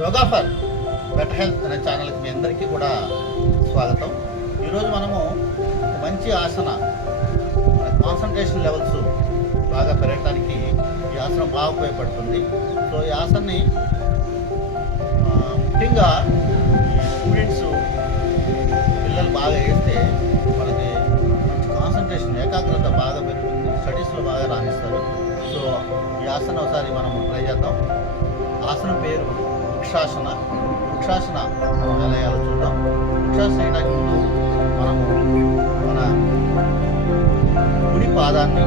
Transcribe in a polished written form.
Yoga for better health అనే ఛానల్కి మీ అందరికీ కూడా స్వాగతం. ఈరోజు మనము ఒక మంచి ఆసన, కాన్సన్ట్రేషన్ లెవెల్స్ బాగా పెరగడానికి ఈ ఆసనం బాగా ఉపయోగపడుతుంది. సో ఈ ఆసనాన్ని ముఖ్యంగా స్టూడెంట్స్, పిల్లలు బాగా వేస్తే వాళ్ళకి మంచి కాన్సన్ట్రేషన్, ఏకాగ్రత బాగా పెరుగుతుంది, స్టడీస్లో బాగా రాణిస్తారు. సో ఈ ఆసనం ఒకసారి మనము ట్రై చేద్దాం. ఆసనం పేరు వృక్షాసన. వృక్షాసన ఎలా వేయాలో చూద్దాం. వృక్షాసన వేయడానికి ముందు మనము మన కుడి పాదాన్ని